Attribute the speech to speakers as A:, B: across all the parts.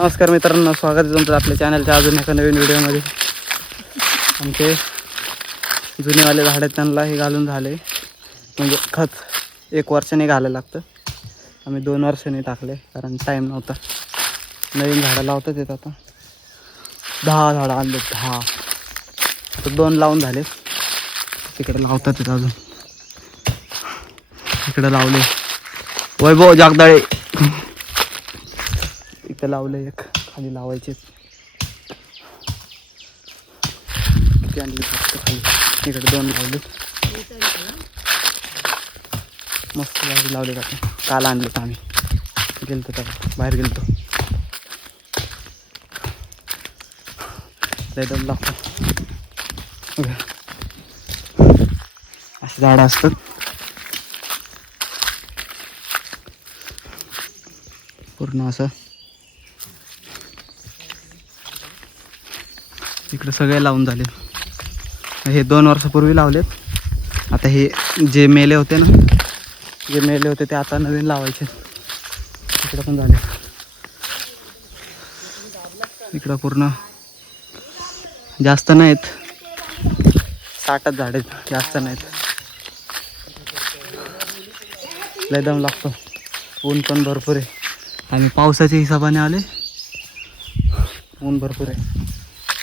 A: नमस्कार मित्रांनो स्वागत आहे तुमचं आपल्या चॅनलच्या अजून एका नवीन व्हिडिओमध्ये. आमचे जुनेवाले झाड आहेत त्यांना हे घालून झाले. म्हणजे खत एक वर्षाने घालायला लागतं. आम्ही दोन वर्षांनी टाकले कारण टाईम नव्हता. नवीन झाडं लावतात येत आता. दहा झाडं आणले दहा. आता दोन लावून झाले तिकडे लावतात येत अजून. इकडे लावले. वैभव जागदाळे. इथं लावलं एक. खाली लावायचे. किती आणली फक्त खाली. इकडे दोन लावले. मस्त गाडी लावले का काल आणलेत आम्ही. गेलतो तर बाहेर गेलतो. दम लागतो. अशी झाडं असतात. पूर्ण असं इकडे सगळे लावून झाले. हे दोन वर्षापूर्वी लावलेत. आता हे जे मेले होते ना जे मेले होते ते आता नवीन लावायचे. इकडं पण झाले. इकडं पूर्ण जास्त नाहीत. साठच झाडे आहेत जास्त नाहीत. लय दम लागतो. ऊन पण भरपूर आहे. आम्ही पावसाच्या हिशोबाने आले. ऊन भरपूर आहे.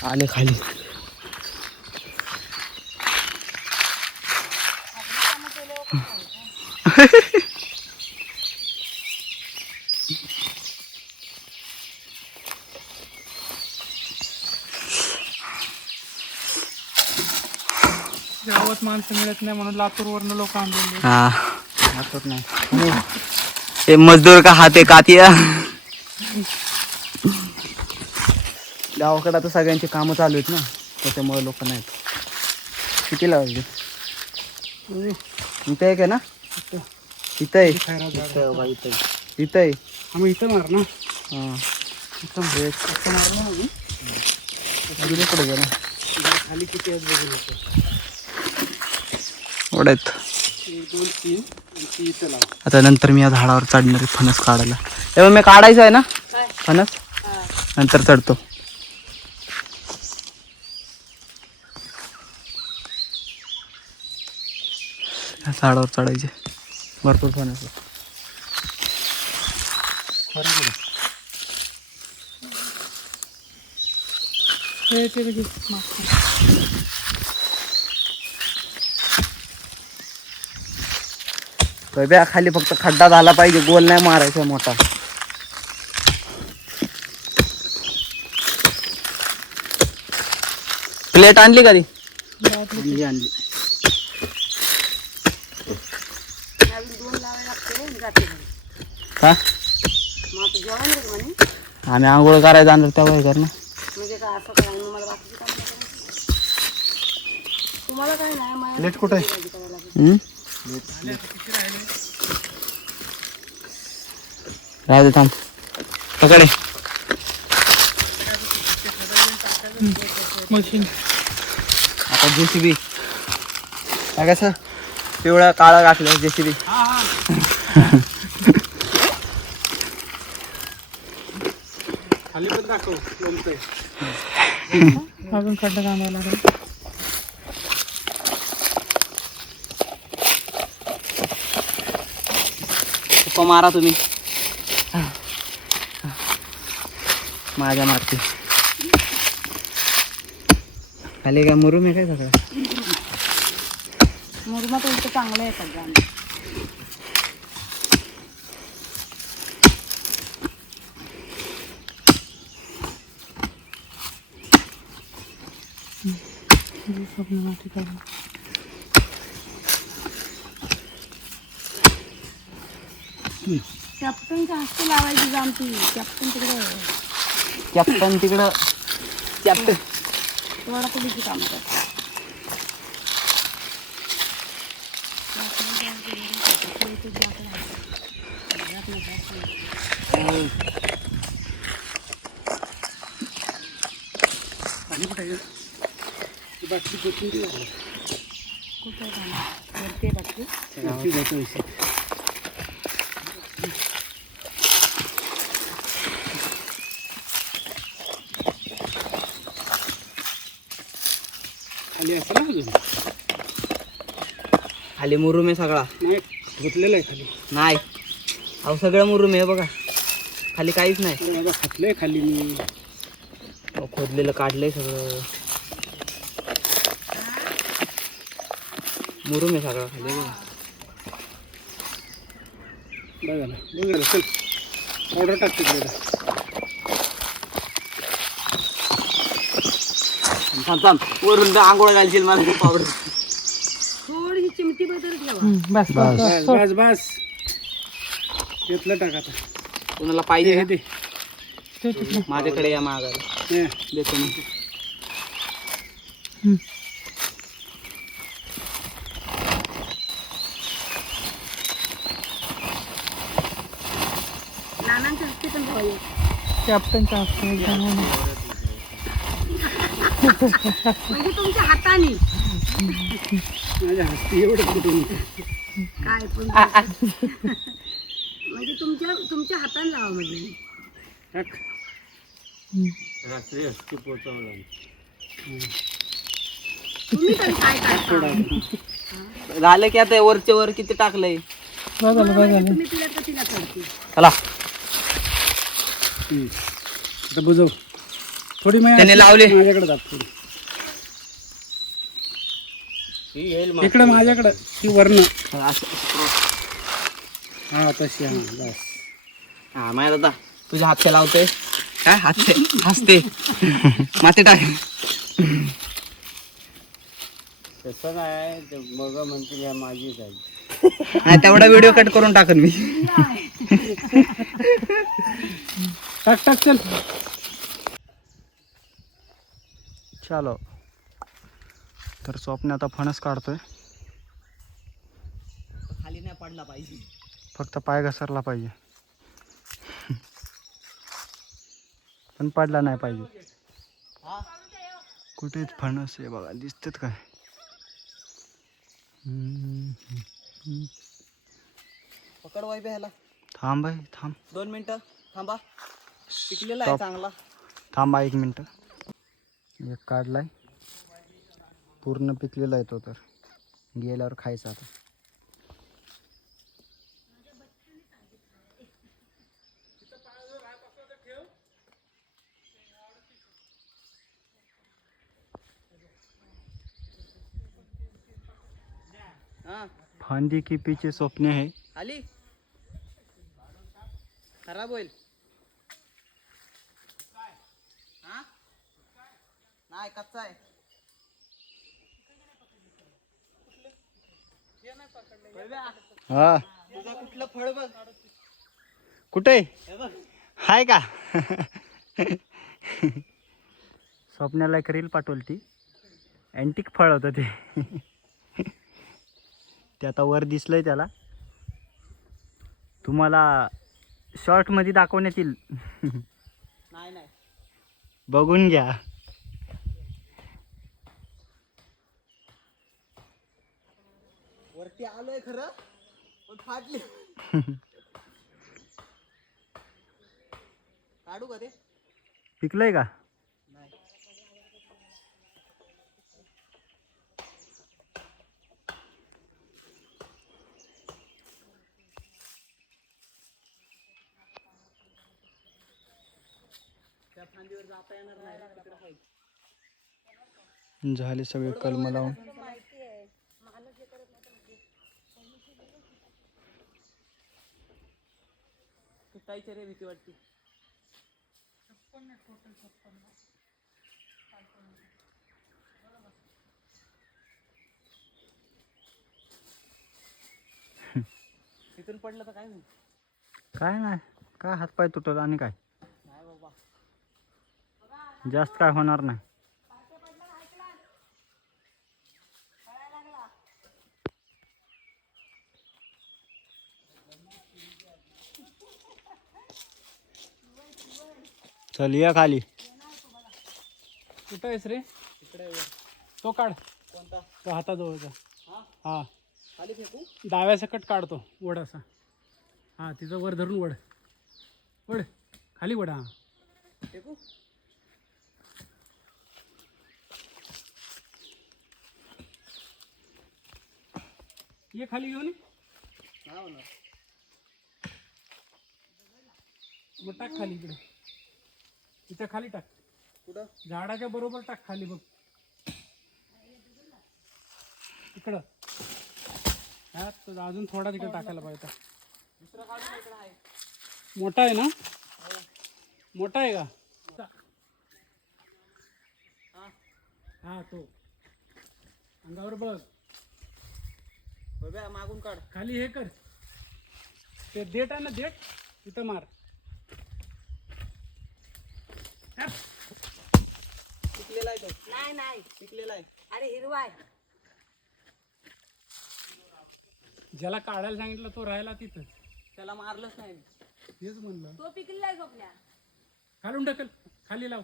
A: आले खाली
B: गावात माणसं मिळत नाही म्हणून लातूरवरनं लोक आणलेले
A: हा. नाही हे मजदूर का हाते कातिया? गावाकडे आता सगळ्यांची कामं चालू आहेत ना त्याच्यामुळे लोक नाहीत. किती लावायचे इथं आहे ना? इथं आहे इथं आहे
B: आम्ही इथं मार ना?
A: हां. इथं
B: इथं मार ना
A: गेला.
B: खाली किती आहेत दोन तीन इथं लाव.
A: आता नंतर मी या झाडावर चढणार फणस काढायला. तेव्हा मी काढायचं आहे ना? फणस? नंतर चढतो. झाडावर चढायचे. भरपूर
B: ते मागचं.
A: बघ्या खाली फक्त खड्डा झाला पाहिजे. गोल नाही मारायचा मोठा. प्लेट आणली कधी आणली आणली. का? आम्ही आंघोळ करायला जाणार तेव्हा हे कर ना.
B: प्लेट कुठं आहे?
A: हम्म? राहू दे थांब. पकडे.
B: मशीन
A: आता जेसीबी. काय कसं? पिवळा काळा घातलं जेसीबी
B: खाली पण दाखव लोमतंय अजून खड्डा काढायला लागेल.
A: मारा तुम्ही. माझ्या मारते खाली काय मुरुम आहे काय सगळं?
C: मुरमा तर इथं चांगलं आहे सगळं. कॅप्टन जास्त लावायची जामती कॅप्टन तिकडे
A: कॅप्टन तिकडं कॅप्टन
C: वडापोलीची काम करतात
B: बाटली कोथिंबीर खाली असं
A: खाली आहे सगळा.
B: नाही आहे खाली.
A: नाही. अहो सगळं मुरुम आहे बघा. खाली काहीच नाही.
B: खाली
A: खोदलेलं काढलंय सगळं. मुरुम आहे सगळा. खाली बघा.
B: बघायला बघायला चल. ऑर्डर टाकते तिकडे.
A: थांब थांब वरून तर आंघोळ घालशील मला पावडर
C: थोडीशी चिमटी बदल ठेवा
B: बस बस बस. घेतलं टाक आता.
A: कोणाला
B: हे
A: पाहिजे
B: दे.
A: का? माझ्याकडे या मागायला
B: हे.
A: देतो ना
C: नानांच्या हस्ते पण भाऊ
B: कॅप्टनचा असतो एकदम
C: म्हणजे तुमच्या हाताने.
B: माझ्या हस्ती एवढं कुठून
C: काय पण म्हणजे तुमच्या तुमच्या हाताने लावा म्हणजे.
B: टाक
C: तुम्ही तरी काय
B: थोडा
C: करता
A: झालं की आता वरच्या वर किती टाकलंय?
C: तुम्ही तिला करते
A: चला.
B: आता बुजव. थोडी
A: त्याने लावले.
B: माझ्याकडे दाब थोडी. इकडे माझ्याकडे. ती वर्ण हा तशी हा बस.
A: हा माहीत आता तुझ्या हातचे लावतोय? काय हातचे हसते. माती टाक.
B: तसं काय मग म्हणतील माझी काय
A: नाही तेवढा व्हिडिओ कट करून टाकन मी.
B: टाक टाक चल।
A: चालो। तर स्वप्न आता फणस काढतोय. खाली नाही पडला पाहिजे. फक्त पाय घसरला पाहिजे. पण पडला नाही पाहिजे. कुठेच फणस आहे बघा दिसतात काय? पकड वाय ह्याला. थांब आहे थांब. दोन मिनिटं थांबा. पिकलेला आहे चांगला. थांबा एक मिनटं. एक काढलाय. पूर्ण पिकलेला आहे तो तर. गेल्यावर खायचा आता. फांदी की पीछे स्वप्ने है. आली. खराब होईल. नाही कच्चा आहे. हा. तुझा कुठलं फळ बघ कुठे? हाय का? स्वप्नाला एक रील पाठवली ती. अँटिक फळ होतं ते. ते आता वर दिसलंय त्याला. तुम्हाला शॉर्टमध्ये दाखवण्यात येईल. नाही नाही. बघून घ्या वरती आलोय खरं पण फाटली. काढू का ते? पिकलंय का? झाले सगळे कलम लावून. सुटायचे रे भीती वाटते. तिथून पडलं तर काय होईल? काय नाही काय हातपाय तुटल आणि काय? नाही बाबा. जास्त काय होणार नाही. चल या खाली.
B: कुठं आहेस रे? तो काढ.
A: कोणता
B: तो हाताजवळचा.
A: हा.
B: हा
A: खाली फेकू
B: डाव्या सकट काढतो वड असा. हा तिचं वर धरून वड. वड खाली वड हा.
A: फेकू
B: ये खाली घेऊन. मग टाक खाली इकडे. इथं खाली टाक.
A: कुठं?
B: झाडाच्या बरोबर टाक खाली बघ. इकडं. हा तो अजून थोडा तिकडे टाकायला पाहिजे होता. मोठा आहे ना? मोठा आहे का?
A: हा.
B: हा तो. अंगावर बघ.
A: मागून काढ.
B: खाली हे कर. ते देठ आहे ना देठ तिथं मार.
A: पिकलेला आहे तो.
C: नाही नाही.
A: पिकलेला आहे.
C: अरे हिरवा आहे.
B: ज्याला काढायला सांगितलं तो राहिला तिथं.
A: त्याला मारलंच नाही.
B: तेच म्हणलं.
C: तो पिकलेला आहे झोपल्या
B: खालून ढकल. खाली लाव.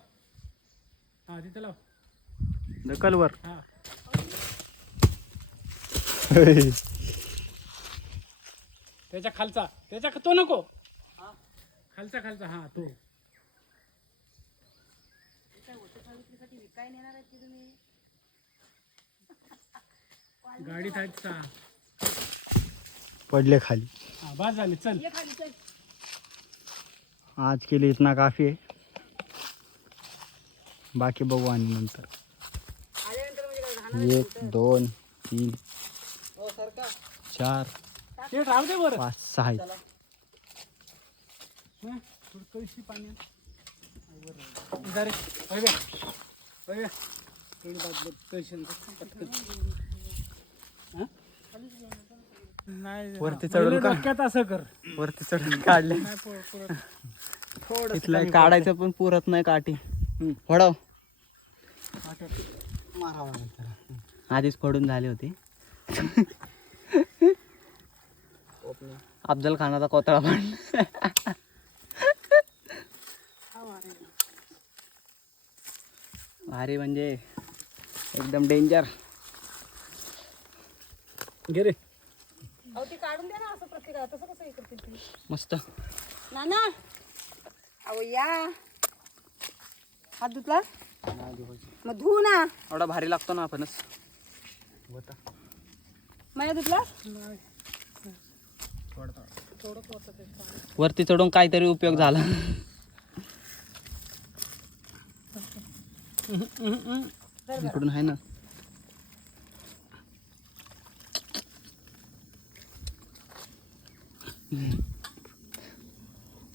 B: हा तिथं लाव.
A: ढकलवर
B: हा. त्याच्या खालचा. त्याच्या तो नको. खालचा खालचा. हा तो.
C: विकाय नेणार तुम्ही?
B: गाडीत आहेत सहा
A: पडले खाली.
B: हा बस झाले चल.
C: ये खाली चल.
A: आज के लिए इतना काफी है बाकी बघू आणि नंतर.
C: आल्यानंतर म्हणजे काय राहणार
A: एक दोन तीन चार
B: ते राहू दे बरं.
A: पाच सहा आहेत.
B: हं? थोडं कळशी पाणी आण. इधर ये. होय बे. हं?
A: वरती चढून
B: पहिले
A: का?
B: डोक्यात असं कर.
A: वरती चढून काढले. इथलं काढायचं पण पुरत नाही काठी. फोडव. आधीच फोडून झाली होती. अफजल खानाचा कोतळा पण. भारी म्हणजे एकदम डेंजर
B: घे रे.
C: काढून द्या ना असं प्रत्येकाला. तसं कसं हे करतील ती?
A: मस्त.
C: ना ना अहो या. हात धुतला? मग धुऊ ना.
A: एवढा भारी लागतो ना आपणच.
C: माझ्या धुतला?
A: वरती चढून काहीतरी उपयोग झाला. इकडून आहे ना.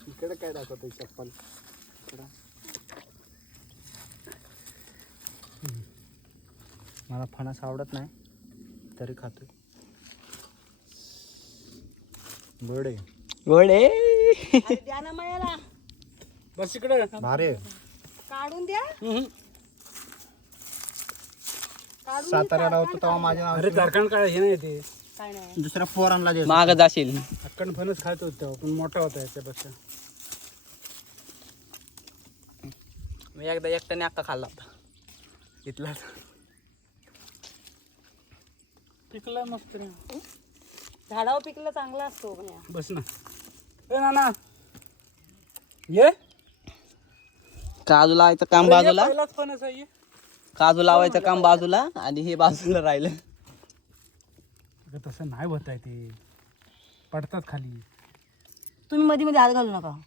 B: इकडे काय दाखवतोय चप्पल?
A: मला फणस आवडत नाही तरी खातोय. बडे. बडे.
C: अरे द्या ना मयाला.
B: बस इकडे.
A: भारी
C: काढून द्या.
A: साताऱ्याला होतो तेव्हा माझ्या नाव
B: अरे झारखंड काळ हे नाही ते.
C: काय नाही.
A: दुसऱ्या पोरांना दे माग जाशील.
B: अक्कन फणस खात होतो पण मोठा होता याच्यापेक्षा.
A: मी एकदा एकट्याने अक्का खाल्ला होता. इथला.
B: पिकला मस्त रे.
C: झाडावर पिकलं चांगला असतो.
B: बस ना. ए नाना. ये.
A: काजू लावायचं काम बाजूला.
B: पहिलाच फणस आहे ये.
A: काजू लावायचं काम बाजूला आणि हे बाजूला राहिलं.
B: अगं तसं नाही होत आहे ते. पडतात खाली.
C: तुम्ही मध्ये मध्ये हात घालू नका.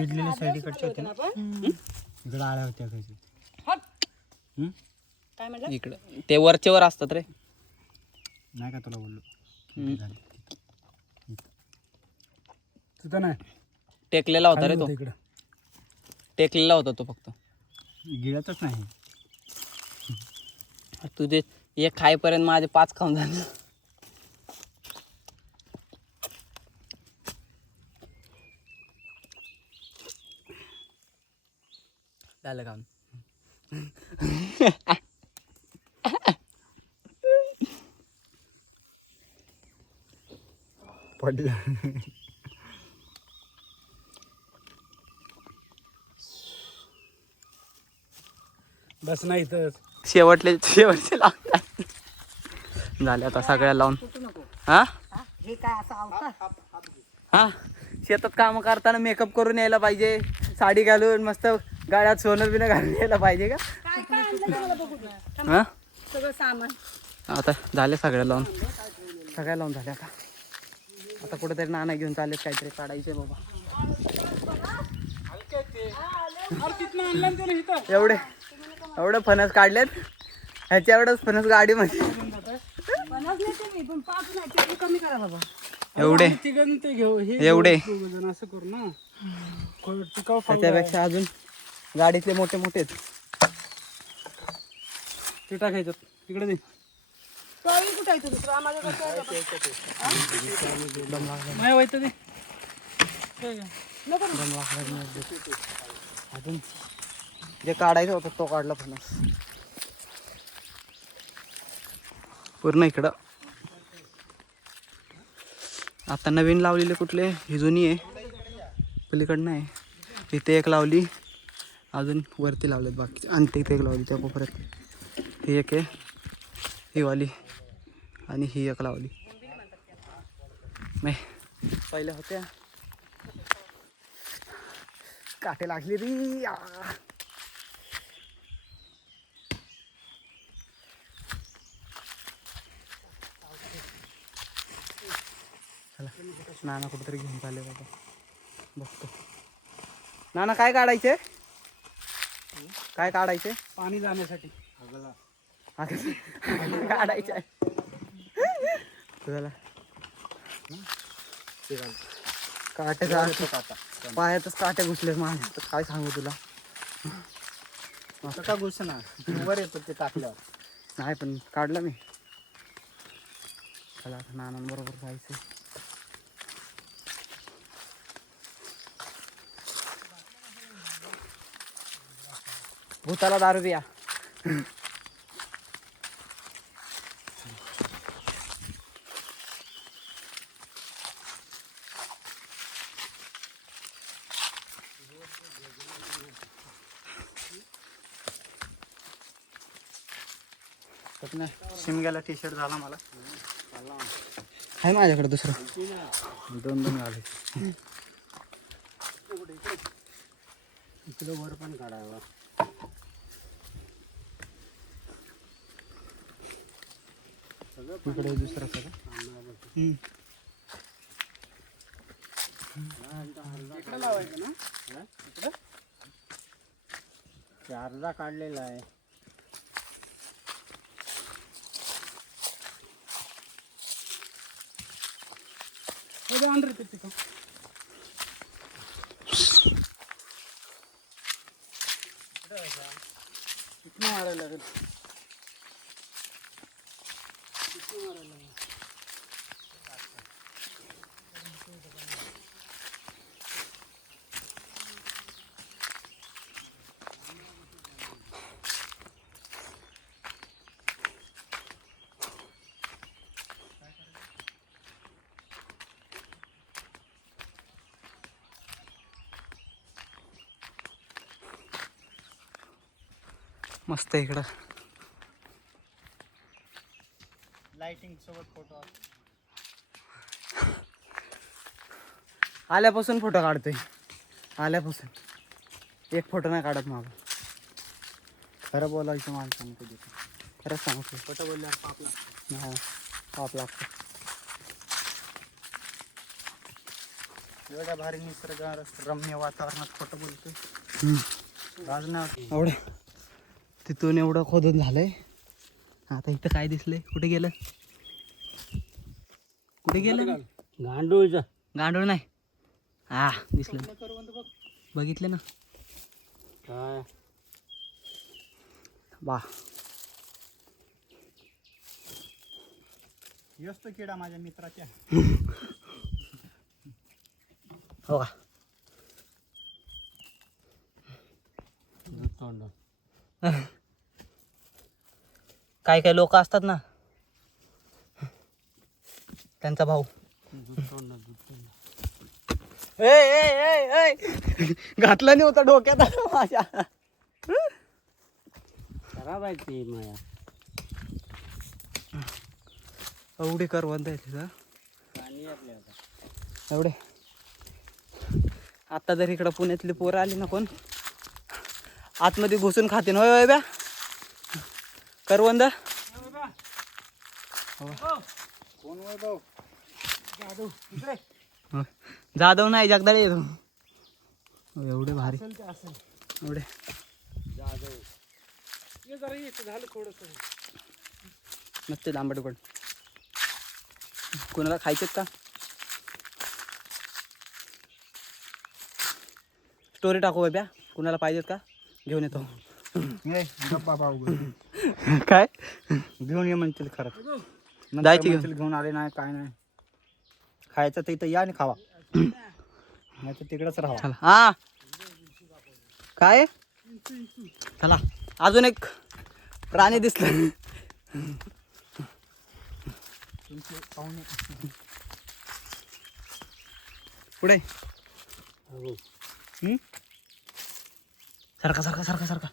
C: आदिवासी
A: side इकडची
C: होते ना? आपण?
A: इकडे आळ्या होत्या काही.
C: हट. काय म्हटलं
A: इकडं. ते वरचे वर असतात रे.
B: नाही का तुला बोललो? तिथं नाही.
A: टेकलेला होता रे तो.
B: होतं इकडं.
A: टेकलेला होता तो फक्त.
B: गिळतच नाही.
A: तुझे एक खाईपर्यंत माझे पाच खाऊन झाले झालं खाऊन
B: पडलं. बस नाही तर
A: शेवटले शेवटचे लावतात झाले आता सगळ्या लावून. हा?
C: हा? काय असं
A: हा शेतात काम करताना मेकअप करून यायला पाहिजे. साडी घालून मस्त गाड्यात सोनं बिनं घालून यायला पाहिजे का?
C: काय काय आणलं ते मला बघू दे. थांब,
A: हा?
C: सगळं सामान.
A: आता झाले सगळ्या लावून. सगळ्या लावून झाले आता. आता कुठेतरी नाना घेऊन चालेल काहीतरी काढायचे बाबा. एवढे एवढं फणस काढलेत. ह्याच्या एवढंच फणस गाडीमध्ये. एवढे
B: घेऊ
A: एवढे?
B: असं करू ना टिकाऊ
A: त्याच्यापेक्षा अजून गाडीतले मोठे मोठेच
B: ते टाकायचं. तिकडे दे.
C: तळी कुठं आहे तुझं आम्हाला कसं
B: नाही व्हायचं ते घ्या.
C: नको
A: अजून जे काढायचं होतं तो काढला फणस पूर्ण इकडं. आता नवीन लावलेले कुठले? ही जुनी आहे. पलीकडनं आहे. इथे एक लावली. अजून वरती लावलेत बाकी. आणि तिथे एक लावली त्या कोपऱ्यात. ही एक आहे. ही वाली. आणि ही एक लावली. नाही पहिल्या होत्या. काटे लागली री. नाना कुठेतरी घेऊन चालले बाबा. बघतो. नाना काय काढायचे? काय काढायचे?
B: पाणी जाण्यासाठी.
A: काढायचे आहे काटे पायातच काटे घुसले माझ्या तर काय सांगू तुला?
B: असं का घुस ना. वर येतो ते टाकल्यावर.
A: नाही पण काढलं मी. चला आता नानांबरोबर जायचं भूताला दारू द्या शिमग्याला टी शर्ट झाला मला. आहे माझ्याकडे दुसरं. दोन दोन आले.
B: इकडे वर पण काढावा
A: इकडे दुसरं सगळं.
B: इकडे लावायचं ना? इकडे? अर्धा काढलेला आहे. अंडर ते तिथं इथनं
A: मस्त आहे इकडं.
B: लाइटिंग सोबत फोटो
A: आल्यापासून फोटो काढतोय. आल्यापासून. एक फोटो नाही काढत माझा खरं बोलायचं माणसाने कधी खरंच सांगतो
B: फोटो बोलल्यावर पापला
A: हा पाप लागतो.
B: एवढ्या भारी निसर्ग रम्य वातावरणात फोटो बोलतोय. राजनाथ.
A: एवढं. तिथून एवढं खोदून झालंय. आता इथं काय दिसलंय? कुठे गेलं? कुठे गेलं?
B: गांडूळचा
A: गांडूळ नाही. हा दिसलं. बघितलं ना.
B: काय?
A: वा.
B: यस्त किडा माझ्या मित्राच्या.
A: हो का?
B: तोंड.
A: काय काय लोक असतात ना. त्यांचा भाऊ. ए, ए, ए, ए. घातला नाही होता डोक्यात माझ्या.
B: खराब आहे ती माया.
A: एवढे करवंद आहे तिथं
B: पाणी आपल्या
A: एवढे. आता जर इकडं पुण्यातली पोरं आली ना कोण? आतमध्ये घुसून खातीन. होय होय ब्या. करवंद
D: कोण वैभव जाधव
A: नाही जगदाळे येतो. हो, एवढे भारी. एवढे. नसते लांबट पण कोणाला खायचेत का? स्टोरी टाकू बाब्या. कुणाला पाहिजेत का? घेऊन येतो.
D: डब्बा पाहू
A: काय?
D: घेऊन ये म्हणतील नंतर
A: जायची घेऊन.
D: म्हणतील घेऊन आले नाही काय नाही. खायचं तर इथं या आणि खावा. नाही तर तिकडंच राहा
A: चला. हा. काय? चला. अजून एक प्राणी दिसलं. पुढे.
D: हो.
A: हम्म? सारखा सारखा सारखा सारखा.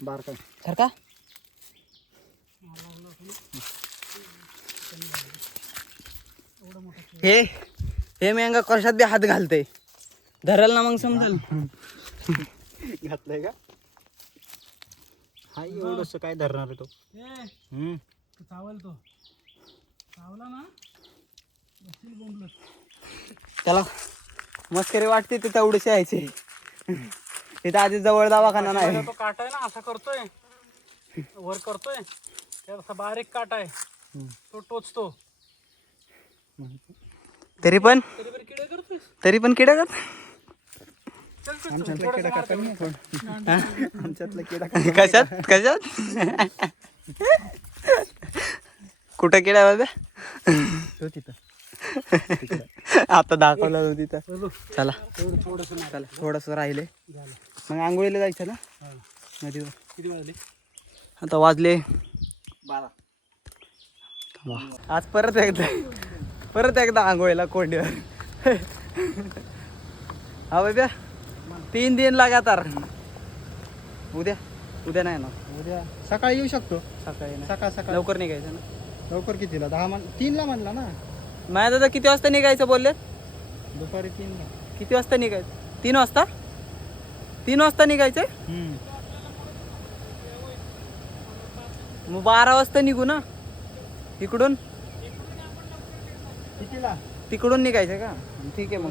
A: सारखा हे हे मेंगा कशात बी हात घालते धरल ना मग समजल.
D: घातलंय का? हा एवढंस काय धरणार आहे तो? हम्म.
B: चावल तो. चावला ना?
A: त्याला मस्करी वाटते ते तेवढेसे यायचे. तिथे आधी जवळ दवाखाना नाही.
B: तो काटा आहे ना असा करतोय. वर करतोय. त्यात असा बारीक काटा आहे. तो टोचतो.
A: तरी पण?
B: तरी किडे करतोय.
A: तरी पण किडा कर
B: चल चल, चल.
D: आमच्यातला किडा काका नाही कोण? आमच्यातला किडा
A: कशात? कशात? कुठं किडा बाबा?
D: तो तिथं.
A: आता दाखवलं तिथं. चला. चला. थोडस राहिले. मग आंघोळीला जायचं ना? नदीवर.
B: किती वाजले?
A: आता वाजले
D: बारा.
A: वा. आज परत एकदा परत एकदा आंघोळीला कोंडीवर. हा बाब्या तीन दिन लगातार. उद्या? उद्या नाही ना
D: उद्या. सकाळी येऊ शकतो.
A: सकाळी नाही.
D: सकाळ सकाळ.
A: लवकर निघायचं ना?
D: लवकर कितीला? दहा म्हण तीनला म्हणला ना?
A: माझ्या दादा किती वाजता निघायचं बोलले?
D: दुपारी तीनला.
A: किती वाजता निघायचं? तीन वाजता? तीन वाजता निघायचंय?
D: हम्म.
A: मग बारा वाजता निघू ना? इकडून? तिकडून निघायचं का? ठीक आहे मग.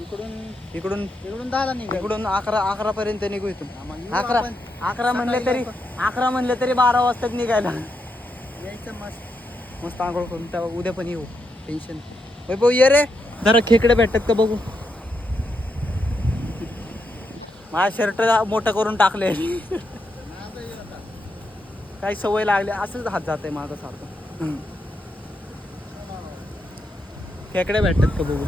D: इकडून
A: इकडून
D: इकडून दहाला
A: इकडून अकरा अकरा पर्यंत निघू इथून. अकरा. अकरा म्हणले तरी अकरा म्हणले तरी बारा वाजताच निघायला.
D: यायचं मस्त.
A: मस्त आंघोळ करून तेव्हा उद्या पण येऊ. टेन्शन भाऊ ये रे. जरा खेकडे भेटतात का बघू? माझा शर्ट मोठं करून टाकले. काही सवय लागली असंच हात जात आहे माझं सारखं. खेकडे भेटतात का बघू?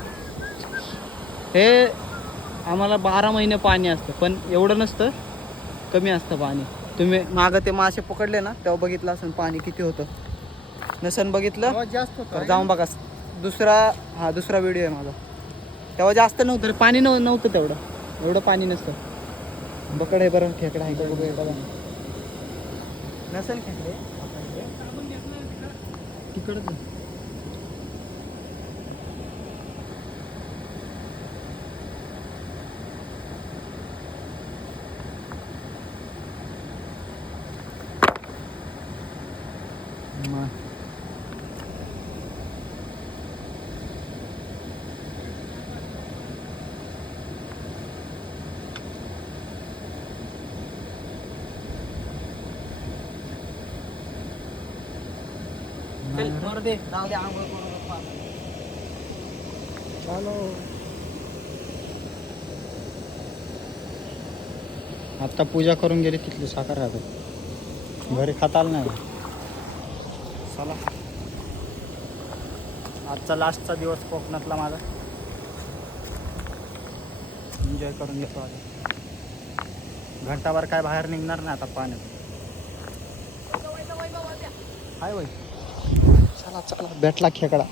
A: हे आम्हाला बारा महिने पाणी असतं पण एवढं नसतं कमी असतं पाणी. तुम्ही मागं ते मासे पकडले ना तेव्हा बघितलं असेल पाणी किती होतं. नसन बघितलं
D: जास्त
A: तर
D: होता
A: जाऊन बघा. दुसरा हा दुसरा व्हिडिओ आहे माझा. तेव्हा जास्त नव्हतं. पाणी नव नव्हतं तेवढं. एवढं पाणी नसतं. बकड आहे बरं खेकडा आहे का बघू एखादा नसेल खेकडे?
D: तिकडच
A: दे जाऊ दे आंघोळ करू आता.
D: चालो. पूजा करून गेली तिथली साखर राहतात घरी खाता आलं नाही. चला. आजचा लास्टचा दिवस कोकणातला माझा. एन्जॉय करून घेतो आता घंटाभर काय बाहेर निघणार नाही आता पाण्यात. हाय वय चला चला भेटला खेकडा.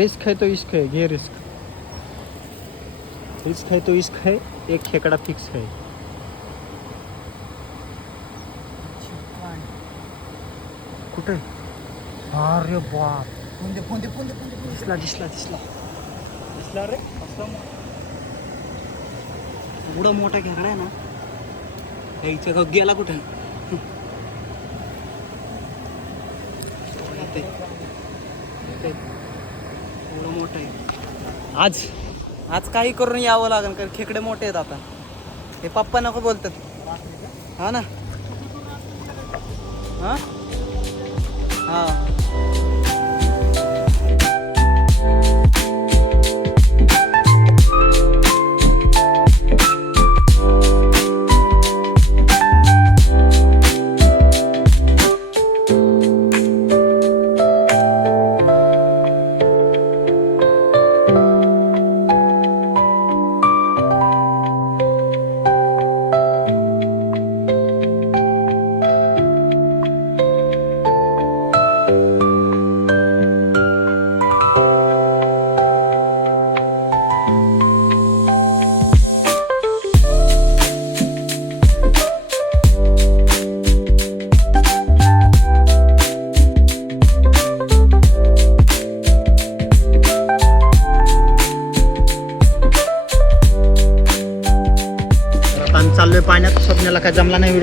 A: रिस्क है तो इश्क है, ये रिस्क। रिस्क है तो इश्क है, एक खेकडा फिक्स है। अरे बाप।
D: पुंदे पुंदे पुंदे पुंदे
A: रे खेकडा ना यायचं का गेला कुठे? आज? आज काही करून यावं लागेल कारण खेकडे मोठे आहेत आता. हे पप्पा नको बोलतात. हा ना? हा?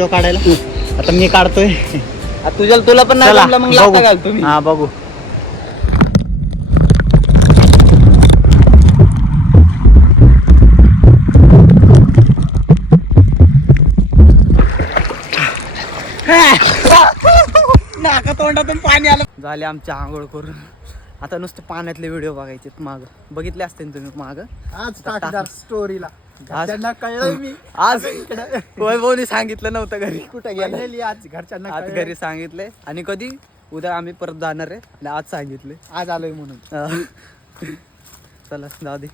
A: व्हिडिओ काढायला आता मी काढतोय.
D: तुझ्या तुला पण नाही
A: चला,
D: जमलं मग
A: बघू.
D: लाथा घाल तुम्ही.
A: हा बघू.
D: नाका तोंडातून पाणी आलं.
A: झाले आमच्या आंघोळ करून आता नुसतं पाण्यातले व्हिडिओ बघायचे माग. बघितले असते ना तुम्ही माग?
D: आज स्टोरीला
A: आज-
D: कळलं मी.
A: आज वैभवने सांगितलं नव्हतं घरी. कुठं गेलं?
D: Finally आज घरच्यांना
A: आज. घरी सांगितले. आणि कधी? उद्या आम्ही परत जाणार आहे. आणि आज सांगितले.
D: आज आलोय म्हणून.
A: चला जाऊ दे.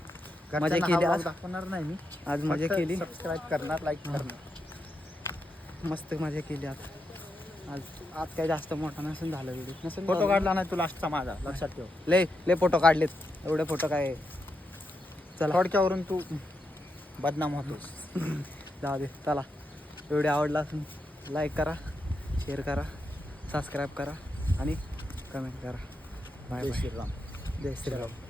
A: मजा केली आज.
D: दाखवणार नाही मी.
A: आज मजा केली.
D: सबस्क्राईब करणार लाईक करणार.
A: मस्त मजा केली आज. आज आज काय जास्त मोठा नसेल झालं व्हिडिओ नसेल
D: फोटो. काढला नाही तू लास्टचा माझा. लक्षात ठेव.
A: लय लय फोटो काढलेत. एवढे फोटो काय? चला.
D: थोडक्यावरून तू बदनाम होतोस
A: जाऊ दे चला. व्हिडिओ आवडला असेल लाईक करा शेअर करा सबस्क्राईब करा आणि कमेंट करा. बाय
D: श्रीराम.
A: जय श्रीराम.